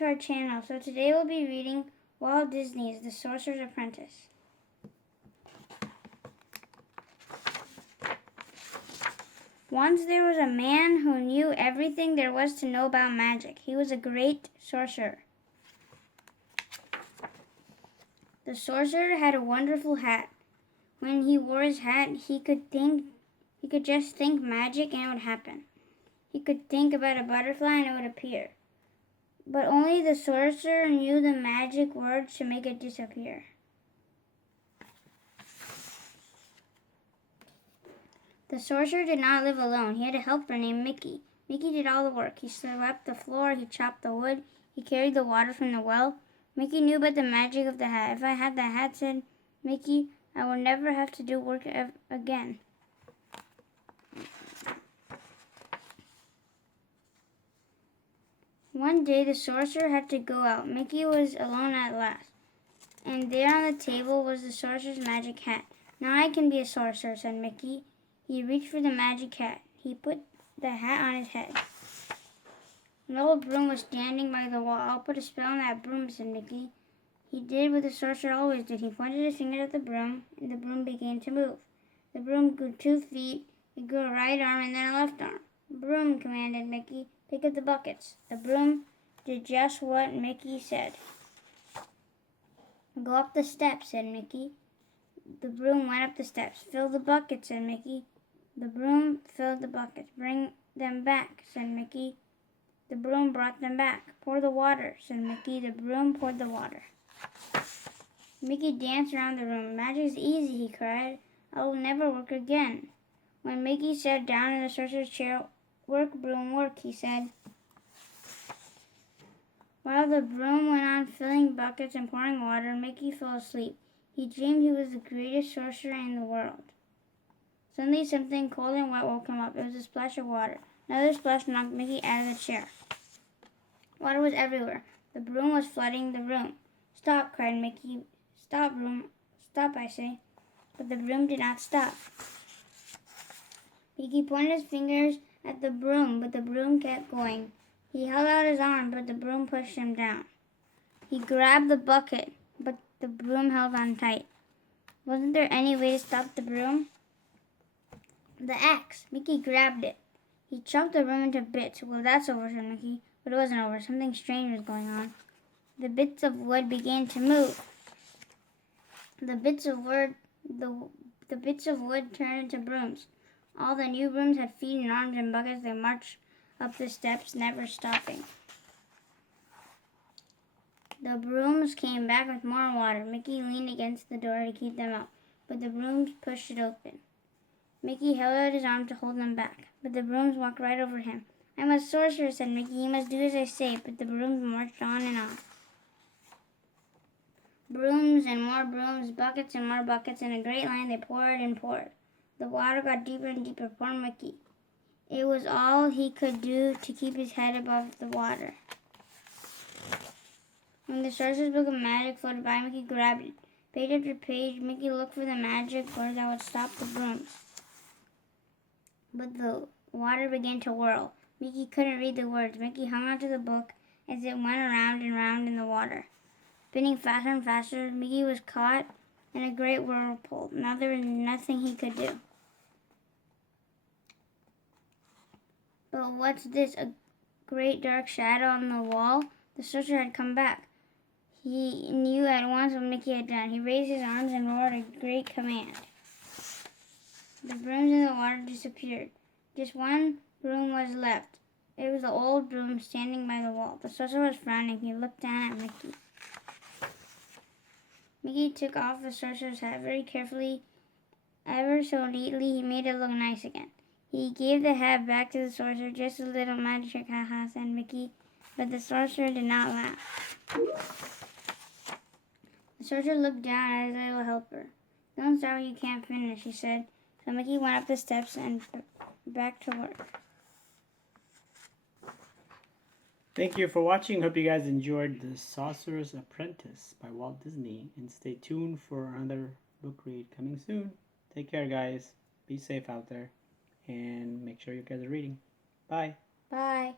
to our channel. So today we'll be reading Walt Disney's The Sorcerer's Apprentice. Once there was a man who knew everything there was to know about magic. He was a great sorcerer. The sorcerer had a wonderful hat. When he wore his hat, he could just think magic and it would happen. He could think about a butterfly and it would appear. But only the sorcerer knew the magic words to make it disappear. The sorcerer did not live alone. He had a helper named Mickey. Mickey did all the work. He swept the floor, he chopped the wood, he carried the water from the well. Mickey knew about the magic of the hat. If I had the hat, said Mickey, I would never have to do work again. One day the sorcerer had to go out. Mickey was alone at last. And there on the table was the sorcerer's magic hat. Now I can be a sorcerer, said Mickey. He reached for the magic hat. He put the hat on his head. An old broom was standing by the wall. I'll put a spell on that broom, said Mickey. He did what the sorcerer always did. He pointed his finger at the broom, and the broom began to move. The broom grew 2 feet. It grew a right arm and then a left arm. Broom, commanded Mickey. Pick up the buckets. The broom did just what Mickey said. Go up the steps, said Mickey. The broom went up the steps. Fill the buckets, said Mickey. The broom filled the buckets. Bring them back, said Mickey. The broom brought them back. Pour the water, said Mickey. The broom poured the water. Mickey danced around the room. Magic's easy, he cried. I will never work again. When Mickey sat down in the sorcerer's chair, work, broom, work, he said. While the broom went on filling buckets and pouring water, Mickey fell asleep. He dreamed he was the greatest sorcerer in the world. Suddenly something cold and wet woke him up. It was a splash of water. Another splash knocked Mickey out of the chair. Water was everywhere. The broom was flooding the room. Stop, cried Mickey. Stop, broom. Stop, I say. But the broom did not stop. Mickey pointed his fingers at the broom, but the broom kept going. He held out his arm, but the broom pushed him down. He grabbed the bucket, but the broom held on tight. Wasn't there any way to stop the broom? The axe. Mickey grabbed it. He chopped the broom into bits. Well, that's over, said Mickey. But it wasn't over. Something strange was going on. The bits of wood began to move. The bits of wood turned into brooms. All the new brooms had feet and arms and buckets. They marched up the steps, never stopping. The brooms came back with more water. Mickey leaned against the door to keep them out, but the brooms pushed it open. Mickey held out his arm to hold them back, but the brooms walked right over him. I'm a sorcerer, said Mickey. You must do as I say, but the brooms marched on and on. Brooms and more brooms, buckets and more buckets, in a great line they poured and poured. The water got deeper and deeper. Poor Mickey. It was all he could do to keep his head above the water. When the Sorcerer's Book of Magic floated by, Mickey grabbed it. Page after page, Mickey looked for the magic word that would stop the brooms. But the water began to whirl. Mickey couldn't read the words. Mickey hung onto the book as it went around and round in the water. Spinning faster and faster, Mickey was caught in a great whirlpool. Now there was nothing he could do. But what's this? A great dark shadow on the wall? The sorcerer had come back. He knew at once what Mickey had done. He raised his arms and roared a great command. The brooms in the water disappeared. Just one broom was left. It was the old broom standing by the wall. The sorcerer was frowning. He looked down at Mickey. Mickey took off the sorcerer's hat very carefully. Ever so neatly, he made it look nice again. He gave the hat back to the sorcerer. Just a little magic trick, haha, said Mickey. But the sorcerer did not laugh. The sorcerer looked down at his little helper. Don't start what you can't finish, he said. So Mickey went up the steps and back to work. Thank you for watching. Hope you guys enjoyed The Sorcerer's Apprentice by Walt Disney. And stay tuned for another book read coming soon. Take care, guys. Be safe out there. And make sure you guys are reading. Bye. Bye.